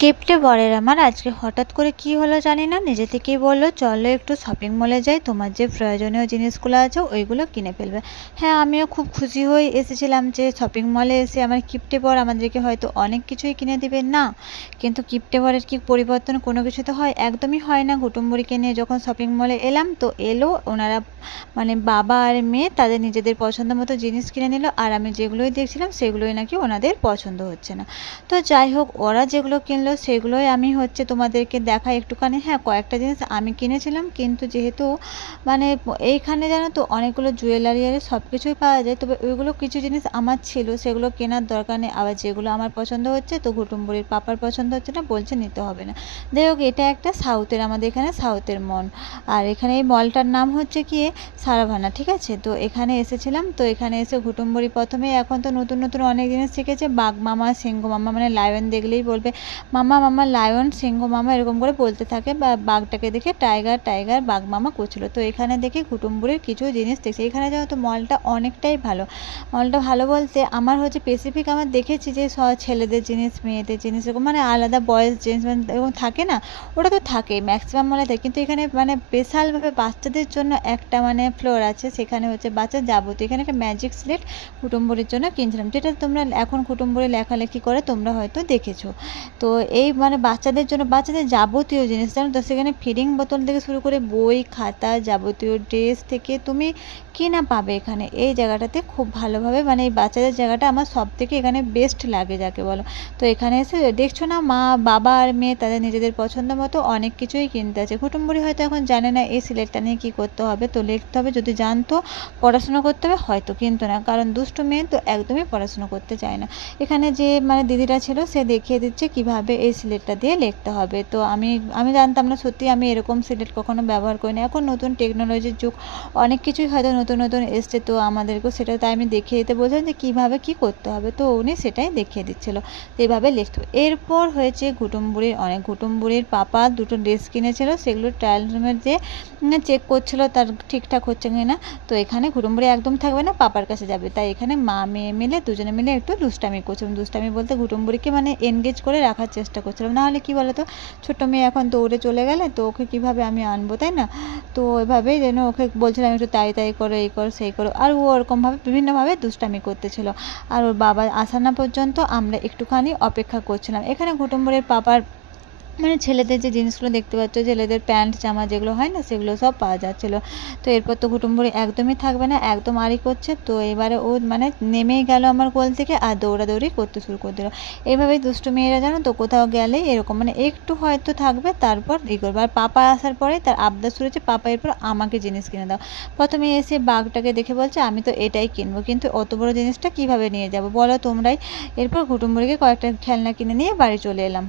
কিপ্টে বরের আমার, আজকে হঠাৎ করে কি হলো জানি না, নিজে থেকেই বলল, চলো একটু শপিং মলে যাই, তোমার যে প্রয়োজনীয় জিনিসগুলো আছে, ওইগুলো কিনে ফেলবে। হ্যাঁ আমিও খুব খুশি হয়ে এসেছিলাম যে শপিং মলে এসে আমার কিপ্টে বর আমাদেরকে হয়তো অনেক কিছুই কিনে দেবে না, কিন্তু কিপ্টে বরের কি পরিবর্তন কোনো কিছু তো হয়, একদমই হয় না। কুটুম্বরিকে নিয়ে যখন শপিং মলে এলাম, তো এলো ওনারা মানে বাবা আর মেয়ে তাদের নিজেদের পছন্দ মতো জিনিস কিনে নিল, আর আমি যেগুলোই দেখছিলাম, সেগুলোই নাকি ওনাদের পছন্দ হচ্ছে না। তো যাই হোক, ওরা যেগুলো কিনলো সেগুলোই আমি হচ্ছে তোমাদেরকে দেখাই একটুখানি। হ্যাঁ কয়েকটা জিনিস আমি কিনেছিলাম কিন্তু যেহেতু মানে এইখানে জানো তো অনেকগুলো জুয়েলারি আর সব কিছুই পাওয়া যায়। তবে ওইগুলো কিছু জিনিস আমার ছিল, সেগুলো কেনার দরকার নেই। আবার যেগুলো আমার পছন্দ হচ্ছে, তো ঘুটুম্বুরির পাপার পছন্দ হচ্ছে না, বলছে নিতে হবে না। যাই হোক, এটা একটা সাউথের, আমাদের এখানে সাউথের মন আর এখানে এই মলটার নাম হচ্ছে কি? সারাভানা, ঠিক আছে? তো এখানে এসেছিলাম, তো এখানে এসে ঘুটুম্বুরি প্রথমে এখন তো নতুন নতুন অনেক জিনিস শিখেছে। বাঘ মামা সিংহ মামা মানে লায়ন দেখলেই বলবে। মামা মামা লায়ন সিংহ মামা এরকম করে বলতে থাকে বা বাঘটাকে দেখে টাইগার টাইগার বাঘ মামা করছিল। তো এখানে দেখে কুটুম্বুরের কিছু জিনিস দেখছি। এখানে যেহেতু মলটা অনেকটাই ভালো মলটা ভালো বলতে আমার হচ্ছে স্পেসিফিক আমার দেখেছি যে ছেলেদের জিনিস, মেয়েদের জিনিস এরকম মানে আলাদা বয়েজ জিনিস মানে এরকম থাকে না? ওটা তো থাকে ম্যাক্সিমাম মলে থাকে। কিন্তু এখানে মানে স্পেশালভাবে বাচ্চাদের জন্য একটা মানে ফ্লোর আছে। সেখানে হচ্ছে বাচ্চা যাবতীয়, এখানে একটা ম্যাজিক স্লেট কুটুম্বুরির জন্য কিনছিলাম। যেটা তোমরা এখন কুটুম্বুরি লেখালেখি করে তোমরা হয়তো দেখেছ। তো এই মানে বাচ্চাদের জন্য, বাচ্চাদের যাবতীয় জিনিস, জানো তো? সেখানে ফিডিং বোতল থেকে শুরু করে বই, খাতা যাবতীয় ড্রেস থেকে তুমি কী না পাবে এখানে। এই জায়গাটাতে খুব ভালোভাবে মানে এই বাচ্চাদের জায়গাটা আমার সব থেকে এখানে বেস্ট লাগে যাকে বলো। তো এখানে এসে দেখছ না, মা, বাবা আর মেয়ে তাদের নিজেদের পছন্দ মতো অনেক কিছুই কিনতে আছে। কুটুম্বরি হয়তো এখন জানে না এই সিলেটটা নিয়ে কী করতে হবে, তো লিখতে হবে, যদি জানতো পড়াশোনা করতে হবে, হয়তো কিনতো না। কারণ দুষ্টু মেয়ে তো একদমই পড়াশোনা করতে চায় না। এখানে যে মানে দিদিটা ছিল, সে দেখিয়ে দিচ্ছে কীভাবে এই সিলেটটা দিয়ে লিখতে হবে। তো আমি আমি জানতাম না সত্যি আমি এরকম সিলেট কখনো ব্যবহার করিনি। এখন নতুন টেকনোলজির যুগ, অনেক কিছুই হয়তো নতুন নতুন এসছে তো আমাদেরকেও সেটা তাই আমি দেখিয়ে দিতে বলছিলাম যে কীভাবে কী করতে হবে। তো উনি সেটাই দেখিয়ে দিচ্ছিল। এইভাবে লিখতে এরপর হয়েছে ঘুটুম্বুরির অনেক ঘুটুম্বুরির পাপা দুটো ড্রেস কিনেছিল। সেগুলো ট্রায়াল রুমের যে চেক করছিল তার ঠিকঠাক হচ্ছে কি না তো এখানে ঘুটুম্বুরি একদম থাকবে না, পাপার কাছে যাবে। তাই এখানে মা মেয়ে মিলে দুজনে মিলে একটু দুষ্টামি করছিলাম দুষ্টামি বলতে ঘুটুম্বুরিকে মানে এনগেজ করে রাখার চেষ্টা করছিলাম। নাহলে কী বলো তো ছোটো মেয়ে এখন দৌড়ে চলে গেলে তো ওকে কীভাবে আমি আনব, তাই না? তো ওইভাবেই যেন ওকে বলছিলাম একটু তাই তাই করো, এই করো, সেই করো। আর ও ওরকমভাবে বিভিন্নভাবে দুষ্টামি করতেছিল। আর ওর বাবা আসা না পর্যন্ত আমরা একটুখানি অপেক্ষা করছিলাম। এখানে ঘুটুম্বরের পাপার মানে ছেলেদের যে জিনিসগুলো দেখতে পাচ্ছ, ছেলেদের প্যান্ট, জামা যেগুলো হয় না, সেগুলো সব পাওয়া যাচ্ছিল। তো এরপর তো কুটুম্বরি একদমই থাকবে না, একদম আড়ি করছে। তো এবারে ও মানে নেমেই গেল আমার কোল থেকে আর দৌড়াদৌড়ি করতে শুরু করে দিল। এইভাবেই দুষ্টু মেয়েরা জানো তো, কোথাও গেলেই এরকম মানে একটু হয়তো থাকবে, তারপর ই করবে। আর পাপা আসার পরে তার আবদার শুনেছে পাপা, এরপর আমাকে জিনিস কিনে দাও। প্রথমে এসে বাঘটাকে দেখে বলছে, আমি তো এটাই কিনবো, কিন্তু অত বড় জিনিসটা কীভাবে নিয়ে যাব? বলো তোমরাই। এরপর কুটুম্বরিকে কয়েকটা খেলনা কিনে নিয়ে বাড়ি চলে এলাম।